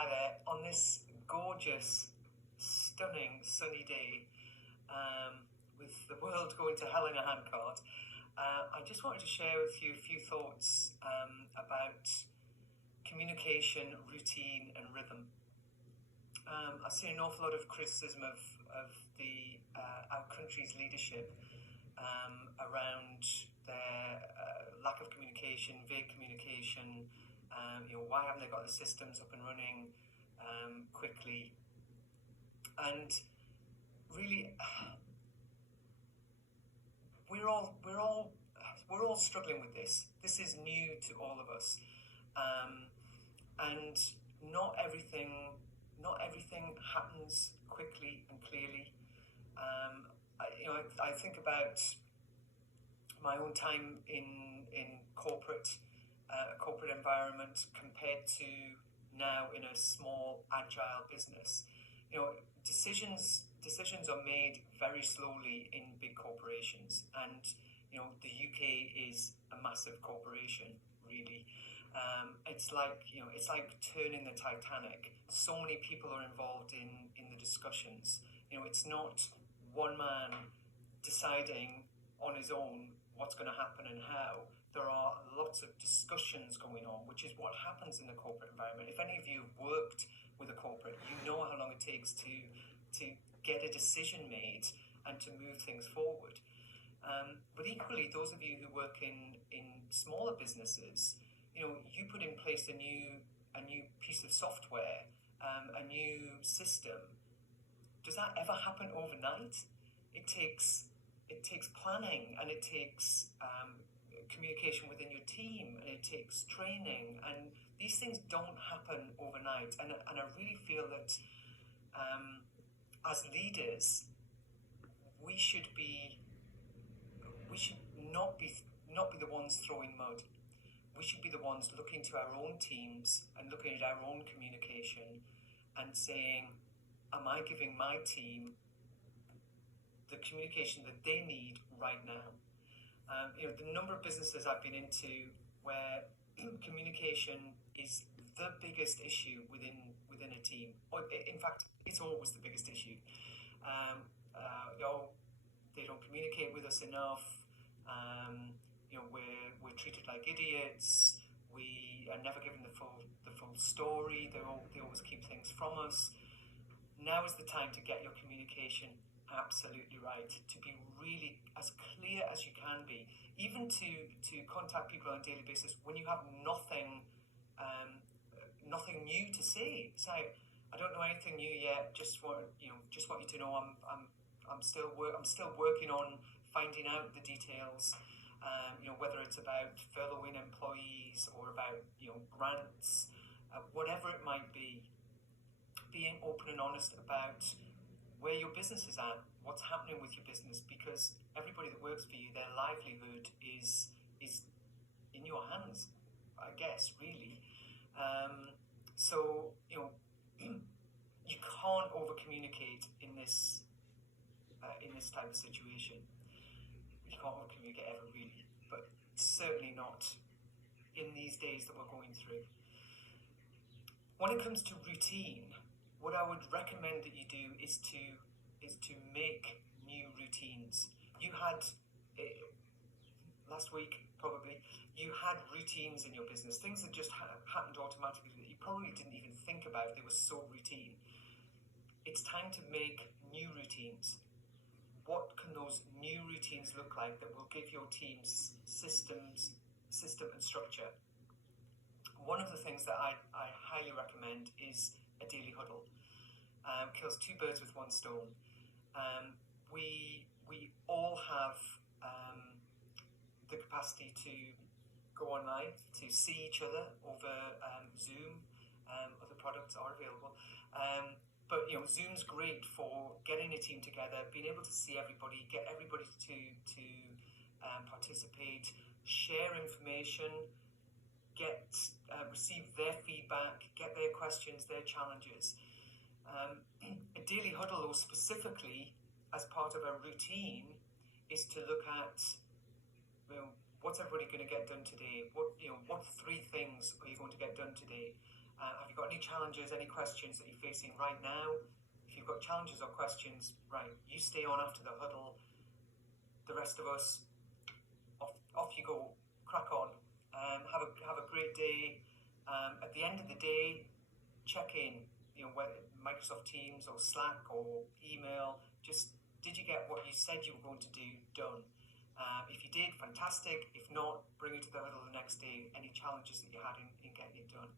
Hi there. On this gorgeous, stunning, sunny day, with the world going to hell in a handcart, I just wanted to share with you a few thoughts about communication, routine, and rhythm. I've seen an awful lot of criticism of our country's leadership around their lack of communication, vague communication. Why haven't they got the systems up and running quickly? And really, we're all struggling with this. This is new to all of us, and not everything happens quickly and clearly. I think about my own time in corporate environment compared to now in a small agile business. Decisions are made very slowly in big corporations, and the UK is a massive corporation, really. It's like turning the Titanic. So many people are involved in the discussions. It's not one man deciding on his own what's going to happen and how. There are lots of discussions going on, which is what happens in the corporate environment. If any of you have worked with a corporate, you know how long it takes to get a decision made and to move things forward. But equally, those of you who work in smaller businesses, you put in place a new piece of software, a new system. Does that ever happen overnight? It takes planning, and it takes communication within your team, and it takes training, and these things don't happen overnight. And I really feel that as leaders, we should not be the ones throwing mud. We should be the ones looking to our own teams and looking at our own communication and saying, am I giving my team the communication that they need right now? The number of businesses I've been into where communication is the biggest issue within a team. Or, in fact, it's always the biggest issue. They don't communicate with us enough. We're treated like idiots. We are never given the full story. They always keep things from us. Now is the time to get your communication absolutely right, to be really as clear as you can be, even to contact people on a daily basis when you have nothing new to say. It's like, I don't know anything new yet. Just want you to know I'm still working on finding out the details. Whether it's about furloughing employees or about grants, whatever it might be, being open and honest about where your business is at, what's happening with your business, because everybody that works for you, their livelihood is in your hands, I guess, really. So you can't over communicate in this type of situation. You can't over communicate ever, really, but certainly not in these days that we're going through. When it comes to routine, what I would recommend that you do is to make new routines. You had last week, probably, you had routines in your business, things that just happened automatically that you probably didn't even think about. They were so routine. It's time to make new routines. What can those new routines look like that will give your teams system and structure? One of the things that I highly recommend is a daily huddle. Kills two birds with one stone. We all have the capacity to go online, to see each other over Zoom. Other products are available. But Zoom's great for getting a team together, being able to see everybody, get everybody to participate, share information, receive their feedback, get their questions, their challenges. A daily huddle, though, specifically as part of a routine, is to look at what's everybody going to get done today. What 3 things are you going to get done today? Have you got any challenges, any questions that you're facing right now? If you've got challenges or questions, right, you stay on after the huddle. The rest of us, off you go, crack on. Have a great day. At the end of the day, check in, whether Microsoft Teams or Slack or email, just did you get what you said you were going to do done? If you did, fantastic. If not, bring it to the huddle the next day, any challenges that you had in getting it done.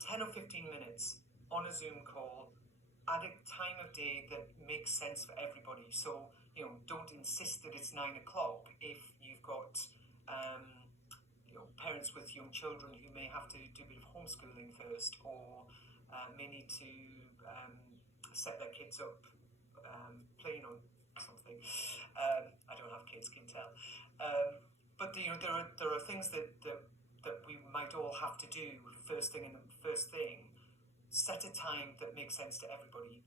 10 or 15 minutes on a Zoom call at a time of day that makes sense for everybody. So, don't insist that it's 9 o'clock if you've got parents with young children who may have to do a bit of homeschooling first, or may need to set their kids up playing on something. I don't have kids, can tell. But there are things that we might all have to do first thing. Set a time that makes sense to everybody,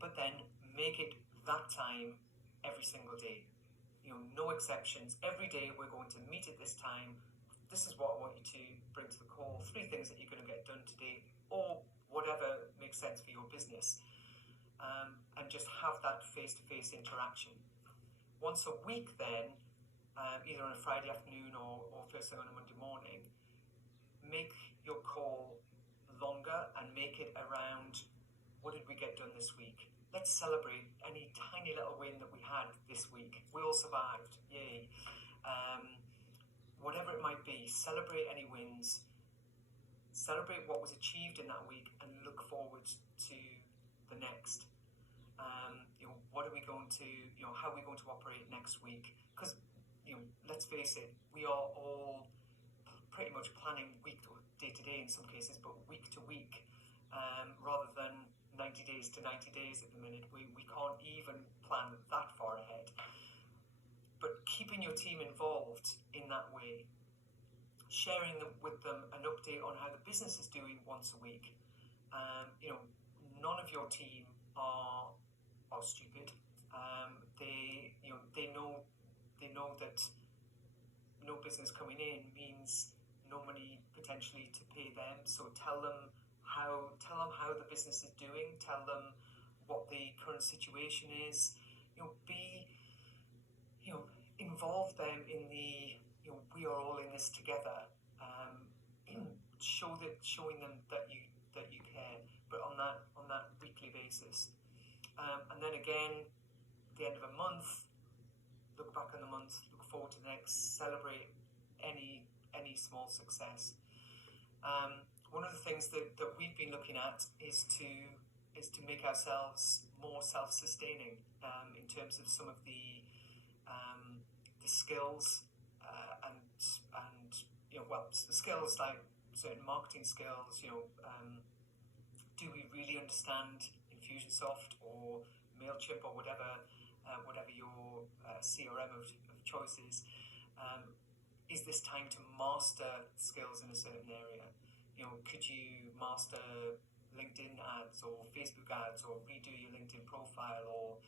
but then make it that time every single day. No exceptions. Every day we're going to meet at this time. This is what I want you to bring to the call. 3 things that you're going to get done today, or whatever makes sense for your business. And just have that face-to-face interaction. Once a week then, either on a Friday afternoon or first thing on a Monday morning, make your call longer and make it around what did we get done this week. Let's celebrate any tiny little win that we had this week. We all survived, yay. Whatever it might be, celebrate any wins, celebrate what was achieved in that week, and look forward to the next. What are we going to, how are we going to operate next week? Because, let's face it, we are all pretty much planning day to day in some cases, but week to week, rather than 90 days to 90 days at the minute. We can't even plan that far ahead. But keeping your team involved in that way, sharing with them an update on how the business is doing once a week. None of your team are stupid. They know that no business coming in means no money potentially to pay them. So tell them how the business is doing. Tell them what the current situation is. Involve them in the we are all in this together. Showing them that you care, but on that weekly basis. And then again, at the end of a month, look back on the month, look forward to the next, celebrate any small success. One of the things that we've been looking at is to make ourselves more self-sustaining in terms of some of the skills and skills like certain marketing skills. Do we really understand Infusionsoft or MailChimp or whatever your CRM of choice is? Is this time to master skills in a certain area? Could you master LinkedIn ads or Facebook ads, or redo your LinkedIn profile,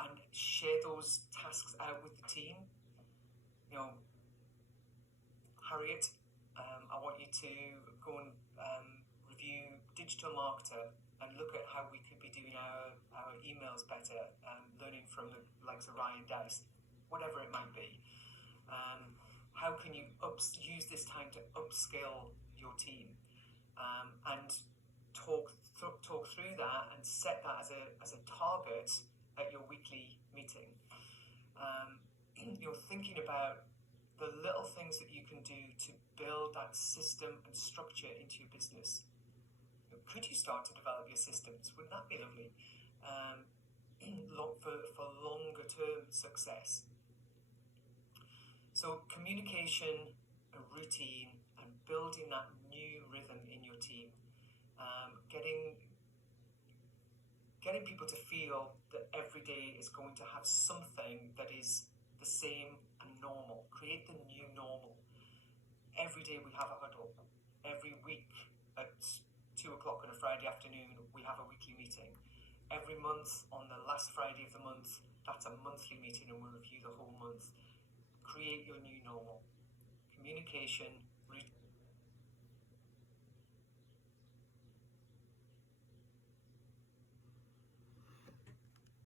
and share those tasks out with the team? Harriet, I want you to go and review Digital Marketer and look at how we could be doing our emails better, learning from the likes of Ryan Dice, whatever it might be. How can you use this time to upskill your team, and talk through that and set that as a target at your weekly meeting. Thinking about the little things that you can do to build that system and structure into your business. Could you start to develop your systems? Wouldn't that be lovely? For longer term success. So communication, a routine, and building that new rhythm in your team. Getting people to feel that every day is going to have something that is the same and normal. Create the new normal. Every day we have a huddle. Every week at 2 o'clock on a Friday afternoon, we have a weekly meeting. Every month on the last Friday of the month, that's a monthly meeting, and we'll review the whole month. Create your new normal. Communication,